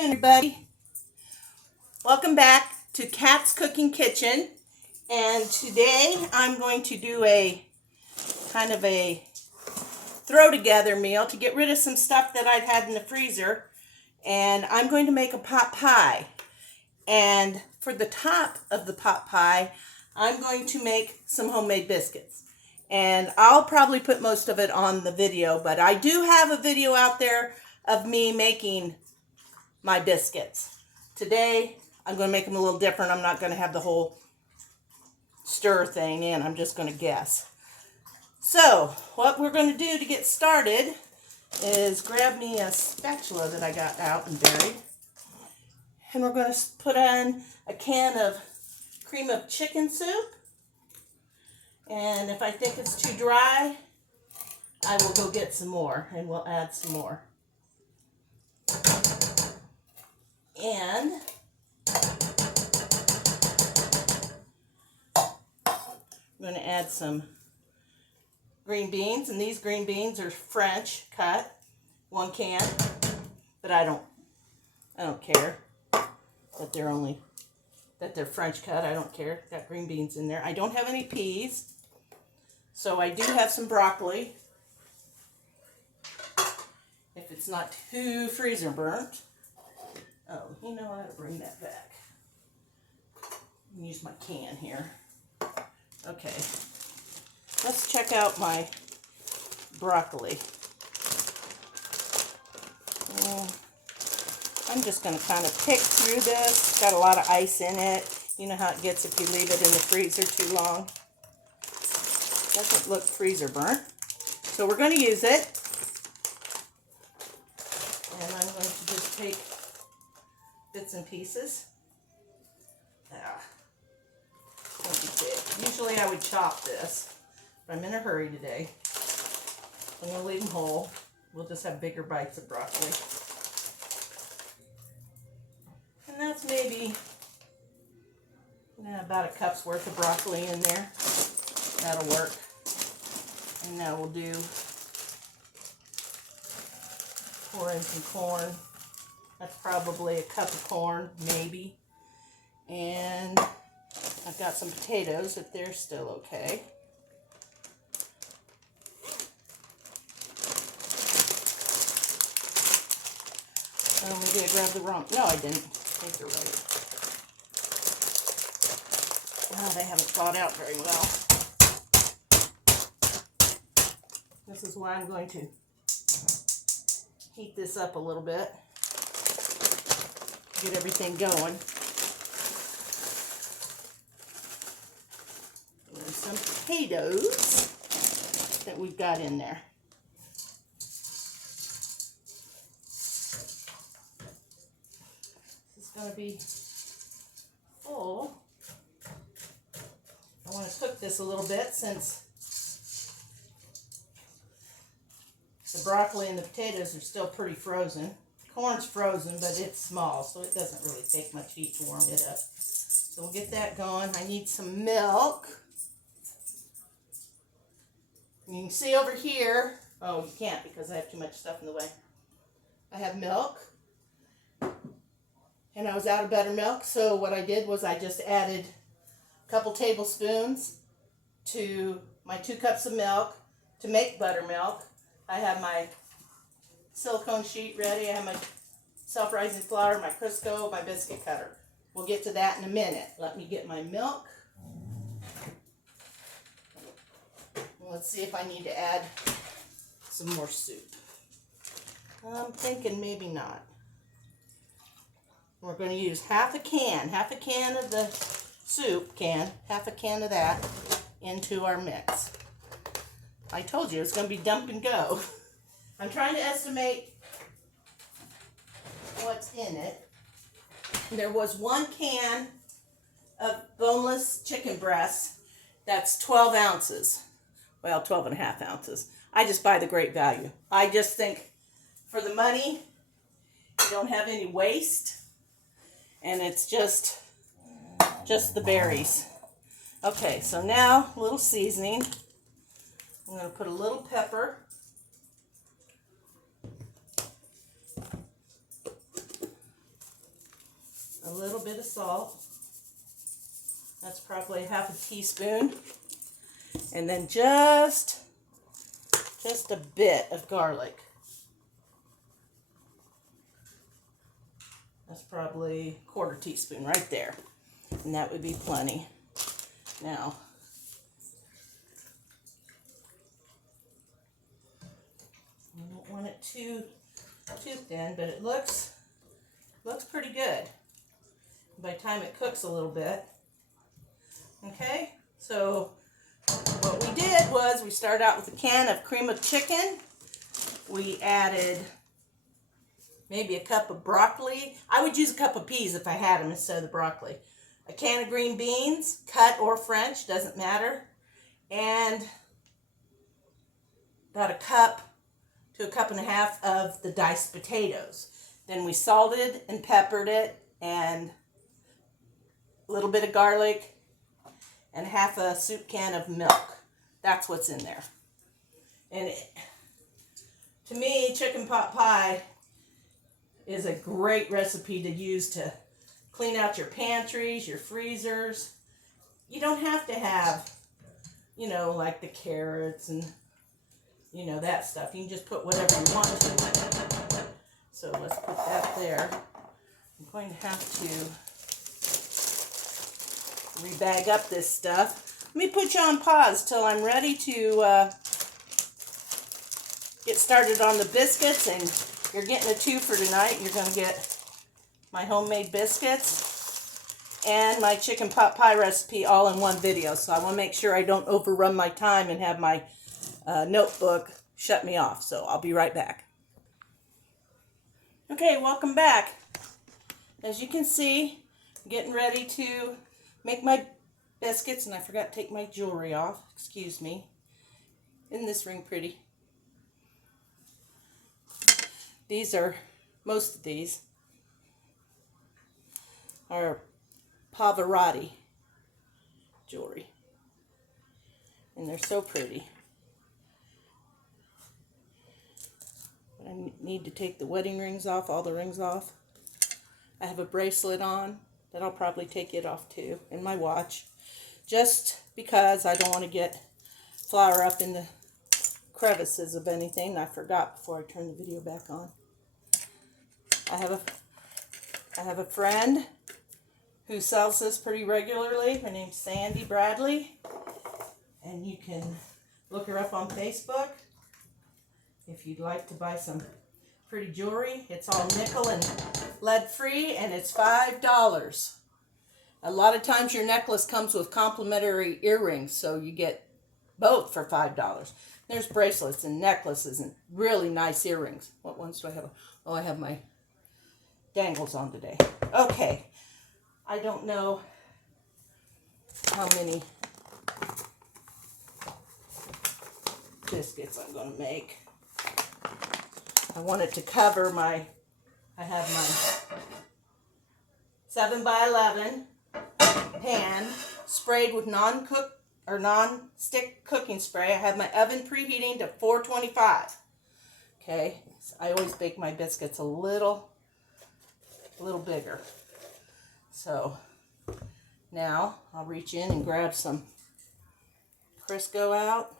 Everybody, welcome back to Kat's Cooking Kitchen, and today I'm going to do a kind of a throw together meal to get rid of some stuff that I'd had in the freezer, and I'm going to make a pot pie. And for the top of the pot pie, I'm going to make some homemade biscuits, and I'll probably put most of it on the video, but I do have a video out there of me making my biscuits. Today, I'm going to make them a little different. I'm not going to have the whole stir thing in. I'm just going to guess. So, what we're going to do to get started is grab me a spatula that I got out and buried. And we're going to put on a can of cream of chicken soup. And if I think it's too dry, I will go get some more and we'll add some more. And I'm going to add some green beans, and these green beans are French cut, 1 can, but I don't care that they're French cut. I don't care. Got green beans in there. I don't have any peas, so I do have some broccoli. If it's not too freezer burnt. Oh, you know how to bring that back. Use my can here. Okay, let's check out my broccoli. I'm just going to kind of pick through this. It's got a lot of ice in it. You know how it gets if you leave it in the freezer too long. Doesn't look freezer burnt. So we're going to use it. And I'm going to just take bits and pieces. Usually I would chop this, but I'm in a hurry today. I'm going to leave them whole. We'll just have bigger bites of broccoli. And that's maybe about a cup's worth of broccoli in there. That'll work. And now we'll pour in some corn. That's probably a cup of corn, maybe. And I've got some potatoes, if they're still okay. Oh, maybe I grabbed the wrong. No, I didn't. I think they're right. Oh, they haven't thawed out very well. This is why I'm going to heat this up a little bit. Get everything going. And some potatoes that we've got in there. This is going to be full. I want to cook this a little bit since the broccoli and the potatoes are still pretty frozen. Corn's frozen, but it's small, so it doesn't really take much heat to warm it up. So we'll get that going. I need some milk. You can see over here, oh, you can't because I have too much stuff in the way. I have milk, and I was out of buttermilk, so what I did was I just added a couple tablespoons to my 2 cups of milk to make buttermilk. I have my silicone sheet ready. I have my self-rising flour, my Crisco, my biscuit cutter. We'll get to that in a minute. Let me get my milk. Let's see if I need to add some more soup. I'm thinking maybe not. We're going to use half a can of the soup can, half a can of that into our mix. I told you it's going to be dump and go. I'm trying to estimate what's in it. There was 1 can of boneless chicken breasts. That's 12 ounces. Well, 12 and a half ounces. I just buy the great value. I just think for the money, you don't have any waste. And it's just the berries. Okay, so now a little seasoning. I'm going to put a little pepper. a little bit of salt. That's probably half a teaspoon. And then just a bit of garlic. That's probably a quarter teaspoon right there. And that would be plenty. Now, I don't want it too thin, but it looks pretty good by the time it cooks a little bit. Okay, so what we did was we started out with a can of cream of chicken. We added maybe a cup of broccoli. I would use a cup of peas if I had them instead of the broccoli. A can of green beans, cut or French, doesn't matter. And about a cup to a cup and a half of the diced potatoes. Then we salted and peppered it, and a little bit of garlic, and half a soup can of milk. That's what's in there. And to me, chicken pot pie is a great recipe to use to clean out your pantries, your freezers. You don't have to have, like the carrots and, that stuff. You can just put whatever you want to. So let's put that there. I'm going to have to rebag up this stuff. Let me put you on pause till I'm ready to get started on the biscuits, and you're getting a 2 for tonight. You're going to get my homemade biscuits and my chicken pot pie recipe all in one video. So I want to make sure I don't overrun my time and have my notebook shut me off. So I'll be right back. Okay, welcome back. As you can see, I'm getting ready to make my biscuits, and I forgot to take my jewelry off. Excuse me. Isn't this ring pretty? Most of these are Pavarotti jewelry. And they're so pretty. I need to take the wedding rings off, all the rings off. I have a bracelet on that I'll probably take it off too, and my watch. Just because I don't want to get flour up in the crevices of anything. I forgot before I turned the video back on. I have a friend who sells this pretty regularly. Her name's Sandy Bradley, and you can look her up on Facebook if you'd like to buy some pretty jewelry. It's all nickel and lead free, and it's $5. A lot of times your necklace comes with complimentary earrings, so you get both for $5. There's bracelets and necklaces and really nice earrings. What ones do I have? Oh, I have my dangles on today. Okay. I don't know how many biscuits I'm going to make. I want it to cover I have my 7x11 pan sprayed with non-stick cooking spray. I have my oven preheating to 425. Okay, so I always bake my biscuits a little bigger. So now I'll reach in and grab some Crisco out.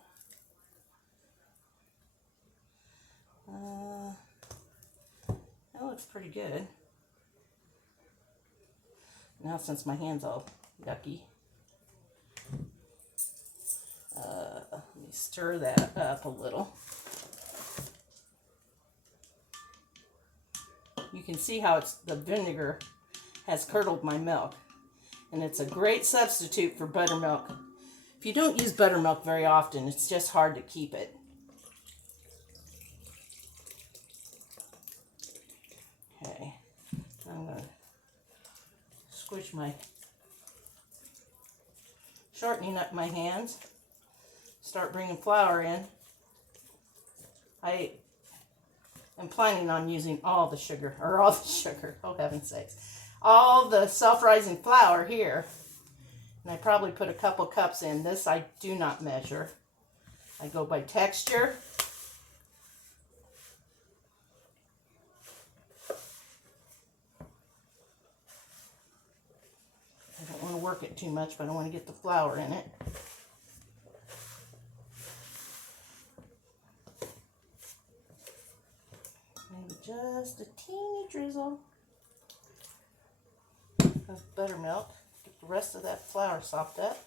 That looks pretty good. Now, since my hand's all yucky, let me stir that up a little. You can see how the vinegar has curdled my milk, and it's a great substitute for buttermilk. If you don't use buttermilk very often, it's just hard to keep it. Okay, I'm going to squish shortening up my hands, start bringing flour in. I am planning on using all the sugar, oh heaven's sakes, all the self-rising flour here. And I probably put a couple cups in. This I do not measure. I go by texture. work it too much, but I don't want to get the flour in it. Maybe just a teeny drizzle of buttermilk. Get the rest of that flour sopped up.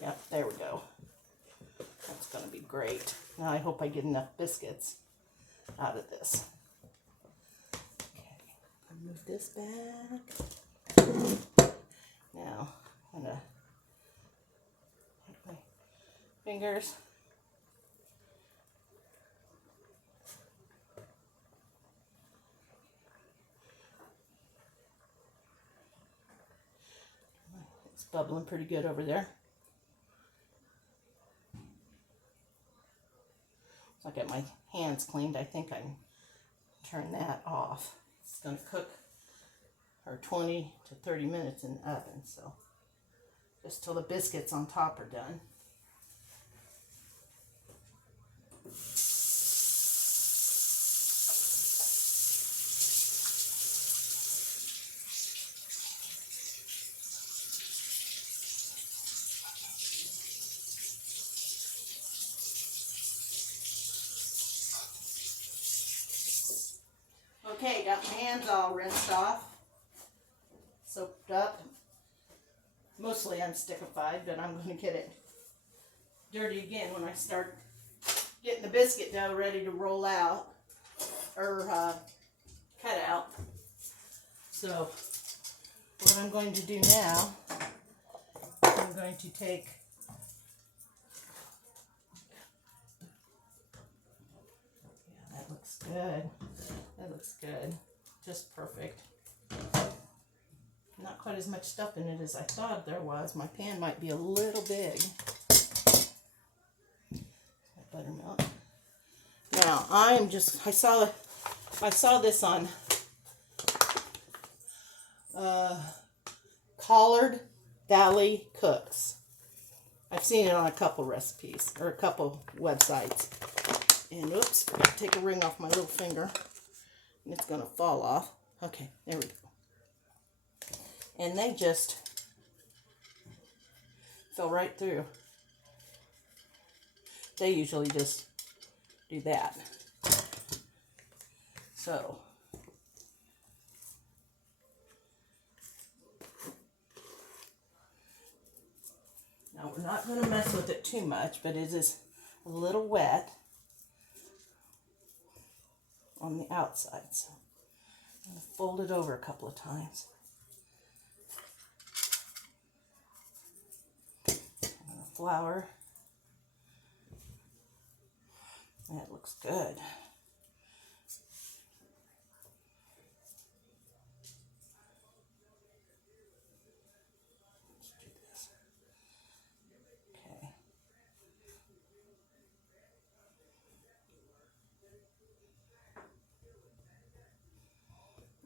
Yep, there we go. That's going to be great. Now I hope I get enough biscuits out of this. Okay, move this back. Now I'm going to take my fingers. It's bubbling pretty good over there. I got my hands cleaned. I think I can turn that off. It's going to cook for 20 to 30 minutes in the oven, so just till the biscuits on top are done. Okay, got my hands all rinsed off, soaped up, mostly unstickified, but I'm going to get it dirty again when I start getting the biscuit dough ready to roll out, or cut out. So what I'm going to do now, I'm going to take that looks good. That looks good. Just perfect. Not quite as much stuff in it as I thought there was. My pan might be a little big. Buttermilk. Now I saw this on Collard Valley Cooks. I've seen it on a couple recipes or a couple websites. And oops, forgot to take a ring off my little finger. And it's going to fall off. Okay, there we go. And they just fell right through. They usually just do that. So, now we're not going to mess with it too much, but it is a little wet on the outside, so I'm going to fold it over a couple of times. I'm going to flour. That looks good. Let's do this. Okay.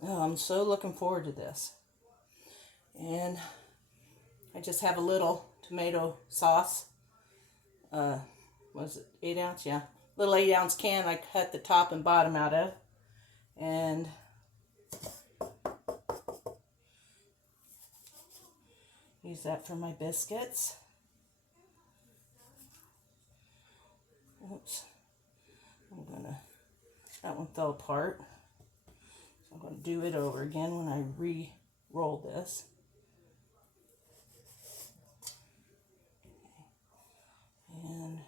Oh, I'm so looking forward to this. And I just have a little tomato sauce. Was it 8 ounce? Yeah. Little 8 ounce can I cut the top and bottom out of. And use that for my biscuits. Oops. That one fell apart. So I'm going to do it over again when I re-roll this. And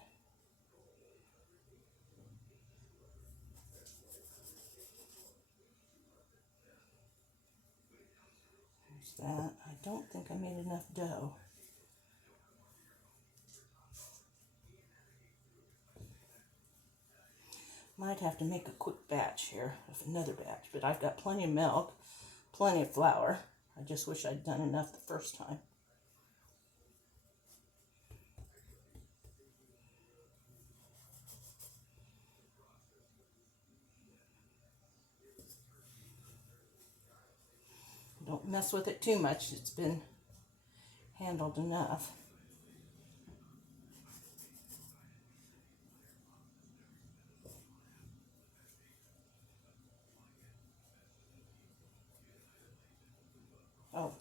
there's that. I don't think I made enough dough. Might have to make a quick batch here of another batch, but I've got plenty of milk, plenty of flour. I just wish I'd done enough the first time. Don't mess with it too much. It's been handled enough. Oh,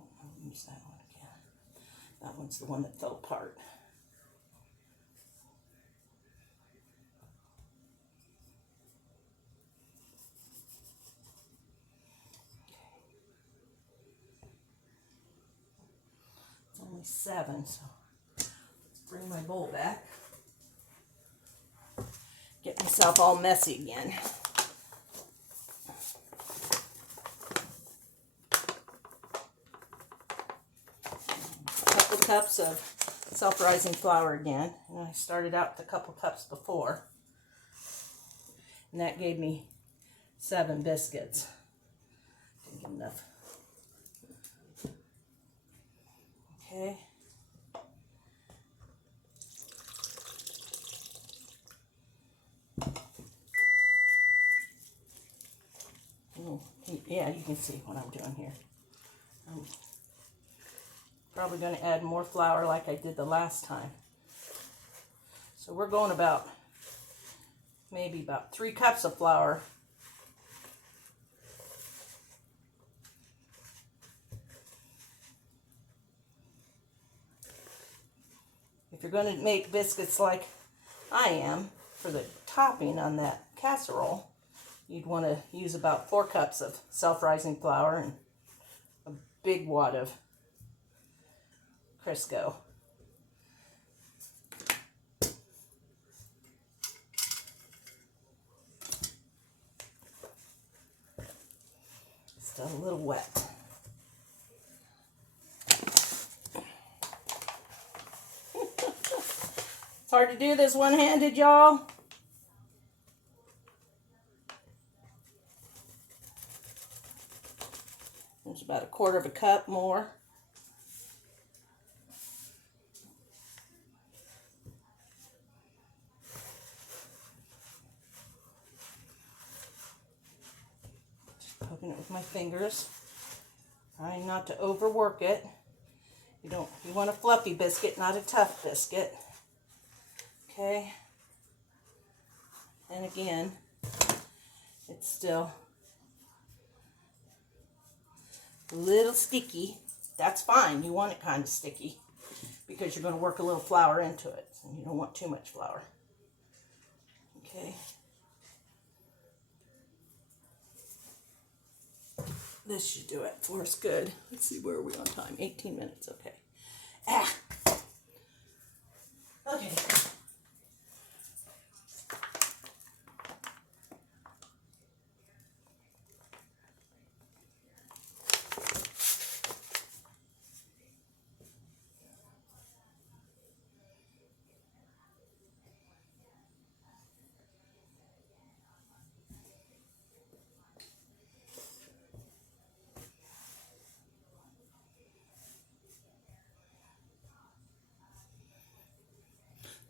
I'll use that one again. That one's the one that fell apart. It's only 7, so let's bring my bowl back. Get myself all messy again. Couple cups of self-rising flour again. And I started out with a couple cups before. And that gave me 7 biscuits. Didn't get enough. Okay. Oh, yeah, you can see what I'm doing here. I'm probably going to add more flour like I did the last time. So we're going about, maybe about 3 cups of flour. If you're going to make biscuits like I am for the topping on that casserole, you'd want to use about 4 cups of self-rising flour and a big wad of Crisco. Still a little wet. It's hard to do this one-handed, y'all. There's about 1/4 cup more. Just poking it with my fingers. Trying not to overwork it. You want a fluffy biscuit, not a tough biscuit. Okay. And again, it's still a little sticky. That's fine. You want it kind of sticky because you're going to work a little flour into it. And you don't want too much flour. Okay. This should do it for us good. Let's see, where are we on time? 18 minutes. Okay. Okay.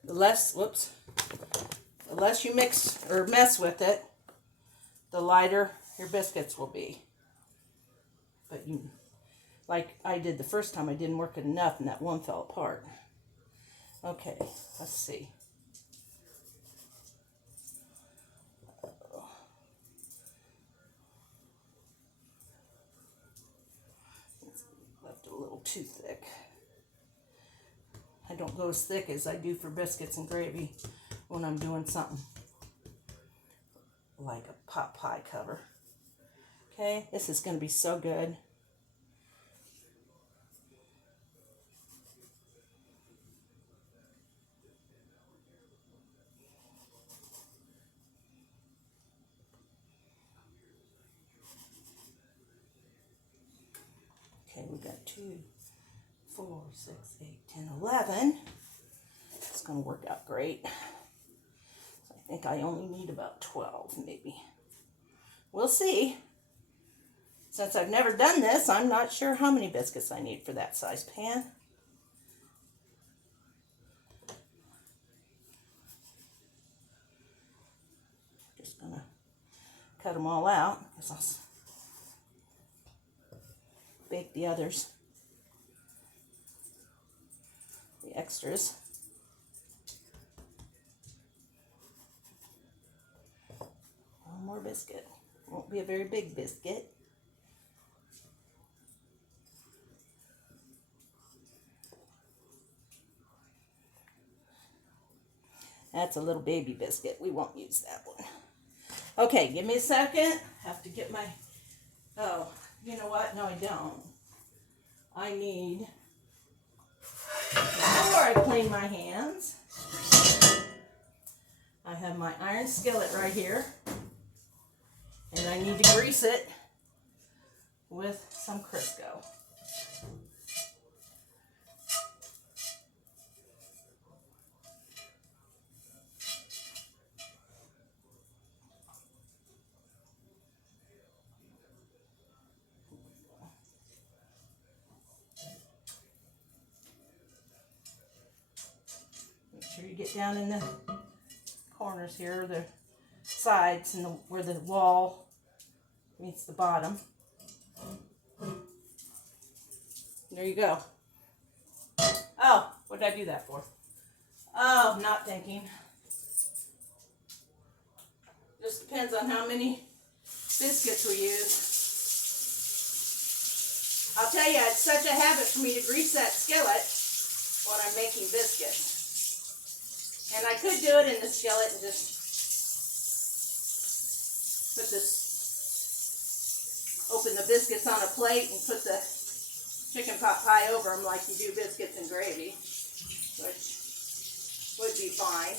The less you mix or mess with it, the lighter your biscuits will be. But like I did the first time, I didn't work it enough and that one fell apart. Okay, let's see. Left it a little too thick. I don't go as thick as I do for biscuits and gravy when I'm doing something like a pot pie cover. Okay, this is going to be so good. Okay, we got 2, 4, 6, 8, 10, 11. It's going to work out great. So I think I only need about 12, maybe. We'll see. Since I've never done this, I'm not sure how many biscuits I need for that size pan. Just going to cut them all out. bake the others, the extras. One more biscuit. Won't be a very big biscuit. That's a little baby biscuit. We won't use that one. Okay, give me a second. Have to get my, oh, you know what? No, I don't. I need, before I clean my hands, I have my iron skillet right here. And I need to grease it with some Crisco. You get down in the corners here, the sides, and where the wall meets the bottom. There you go. Oh, what did I do that for? Oh, not thinking. Just depends on how many biscuits we use. I'll tell you, it's such a habit for me to grease that skillet when I'm making biscuits. And I could do it in the skillet and just put this, open the biscuits on a plate and put the chicken pot pie over them like you do biscuits and gravy, which would be fine.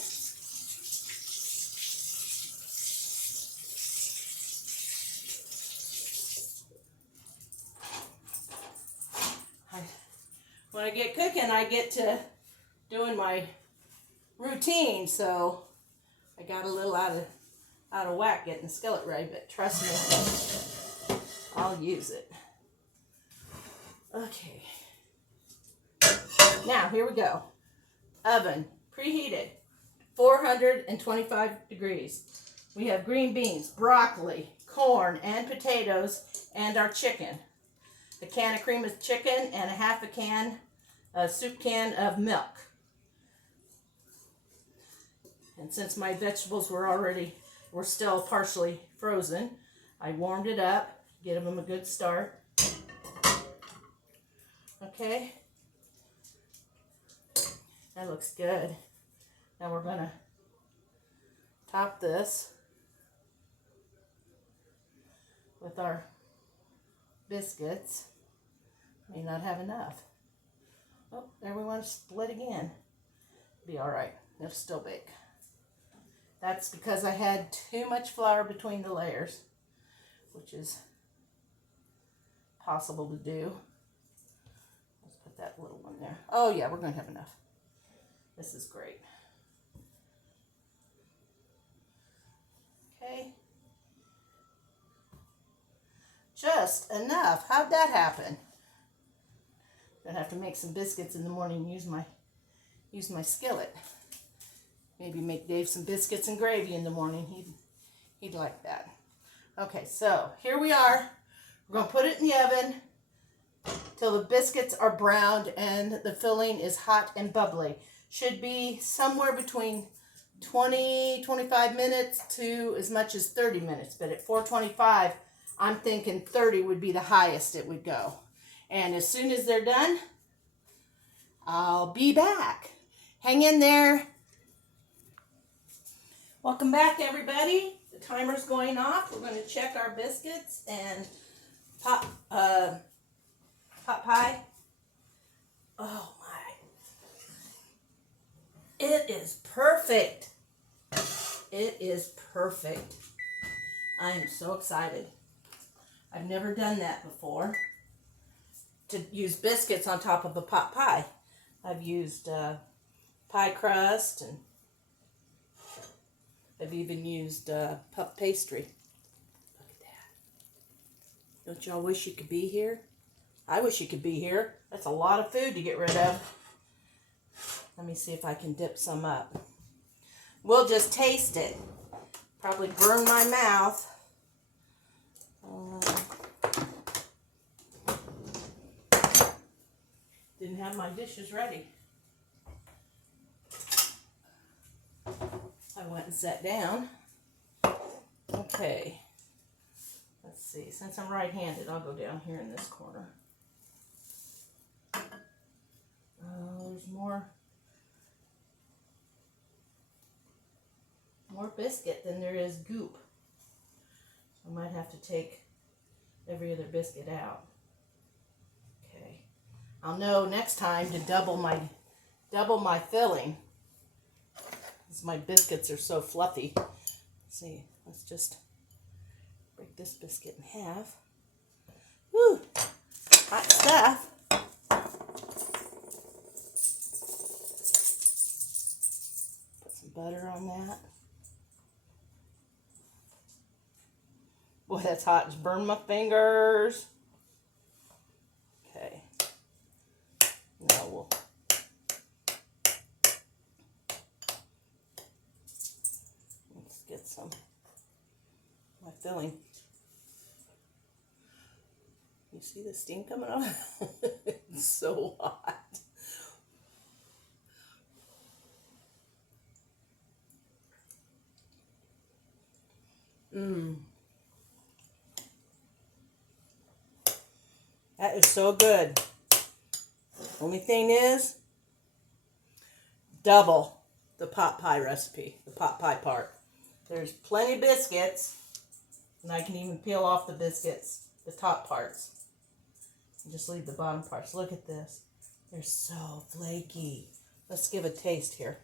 When I get cooking, I get to doing my routine, so I got a little out of whack getting the skillet ready, but trust me, I'll use it. Okay. Now, here we go. Oven, preheated, 425 degrees. We have green beans, broccoli, corn, and potatoes, and our chicken. A can of cream of chicken, and a soup can of milk. And since my vegetables were still partially frozen, I warmed it up, give them a good start. Okay. That looks good. Now we're gonna top this with our biscuits. May not have enough. Oh, there we want to split again. Be all right. They'll still bake. That's because I had too much flour between the layers, which is possible to do. Let's put that little one there. Oh yeah, we're going to have enough. This is great. Okay. Just enough. How'd that happen? Gonna have to make some biscuits in the morning and use my skillet. Maybe make Dave some biscuits and gravy in the morning. He'd like that. Okay, so here we are. We're gonna put it in the oven till the biscuits are browned and the filling is hot and bubbly. Should be somewhere between 25 minutes to as much as 30 minutes. But at 425, I'm thinking 30 would be the highest it would go. And as soon as they're done, I'll be back. Hang in there. Welcome back, everybody. The timer's going off. We're going to check our biscuits and pot pie. Oh my. It is perfect. It is perfect. I am so excited. I've never done that before. To use biscuits on top of a pot pie. I've used pie crust, and I've even used puff pastry. Look at that. Don't y'all wish you could be here? I wish you could be here. That's a lot of food to get rid of. Let me see if I can dip some up. We'll just taste it. Probably burn my mouth. didn't have my dishes ready. I went and sat down. Okay. Let's see. Since I'm right-handed, I'll go down here in this corner. There's more biscuit than there is goop. I might have to take every other biscuit out. Okay. I'll know next time to double my filling. Because my biscuits are so fluffy. Let's see, let's just break this biscuit in half. Woo! Hot stuff. Put some butter on that. Boy, that's hot. It's burned my fingers. Okay. Now we'll let's get some my filling. You see the steam coming off? It's so hot. That is so good. Only thing is, double the pot pie recipe, the pot pie part. There's plenty of biscuits, and I can even peel off the biscuits, the top parts, and just leave the bottom parts. Look at this. They're so flaky. Let's give a taste here.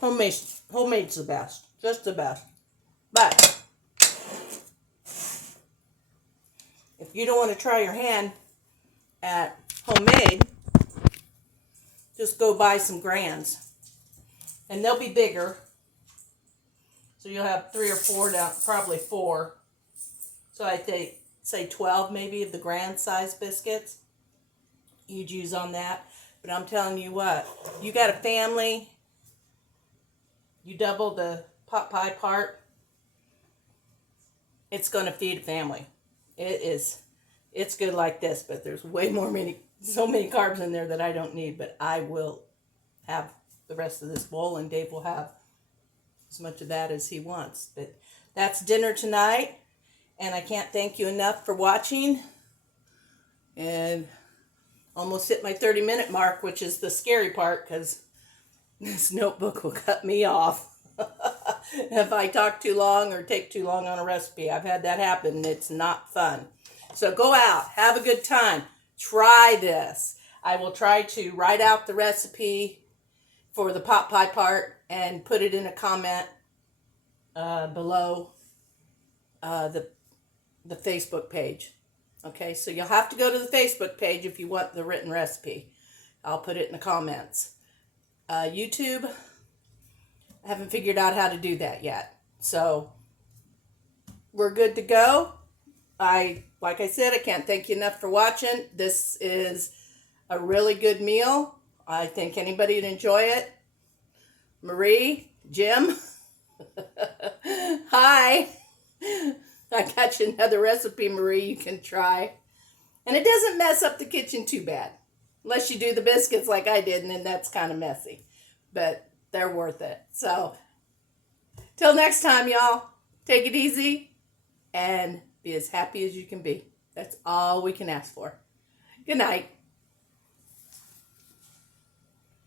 Homemade's the best. Just the best. But if you don't want to try your hand at homemade, just go buy some grands. And they'll be bigger. So you'll have 3 or 4 down, probably 4. So I say 12 maybe of the grand size biscuits. You'd use on that. But I'm telling you what, you got a family, you double the pot pie part, it's going to feed a family. It's good like this, but there's so many carbs in there that I don't need, but I will have the rest of this bowl, and Dave will have as much of that as he wants. But that's dinner tonight, and I can't thank you enough for watching, and almost hit my 30-minute mark, which is the scary part, because this notebook will cut me off if I talk too long or take too long on a recipe. I've had that happen, and it's not fun. So go out, have a good time, try this. I will try to write out the recipe for the pot pie part and put it in a comment below the Facebook page. Okay, so you'll have to go to the Facebook page if you want the written recipe. I'll put it in the comments. YouTube, I haven't figured out how to do that yet. So we're good to go. Like I said, I can't thank you enough for watching. This is a really good meal. I think anybody would enjoy it. Marie, Jim, hi. I got you another recipe, Marie, you can try. And it doesn't mess up the kitchen too bad. Unless you do the biscuits like I did, and then that's kind of messy. But they're worth it. So, till next time, y'all. Take it easy and be as happy as you can be. That's all we can ask for. Good night.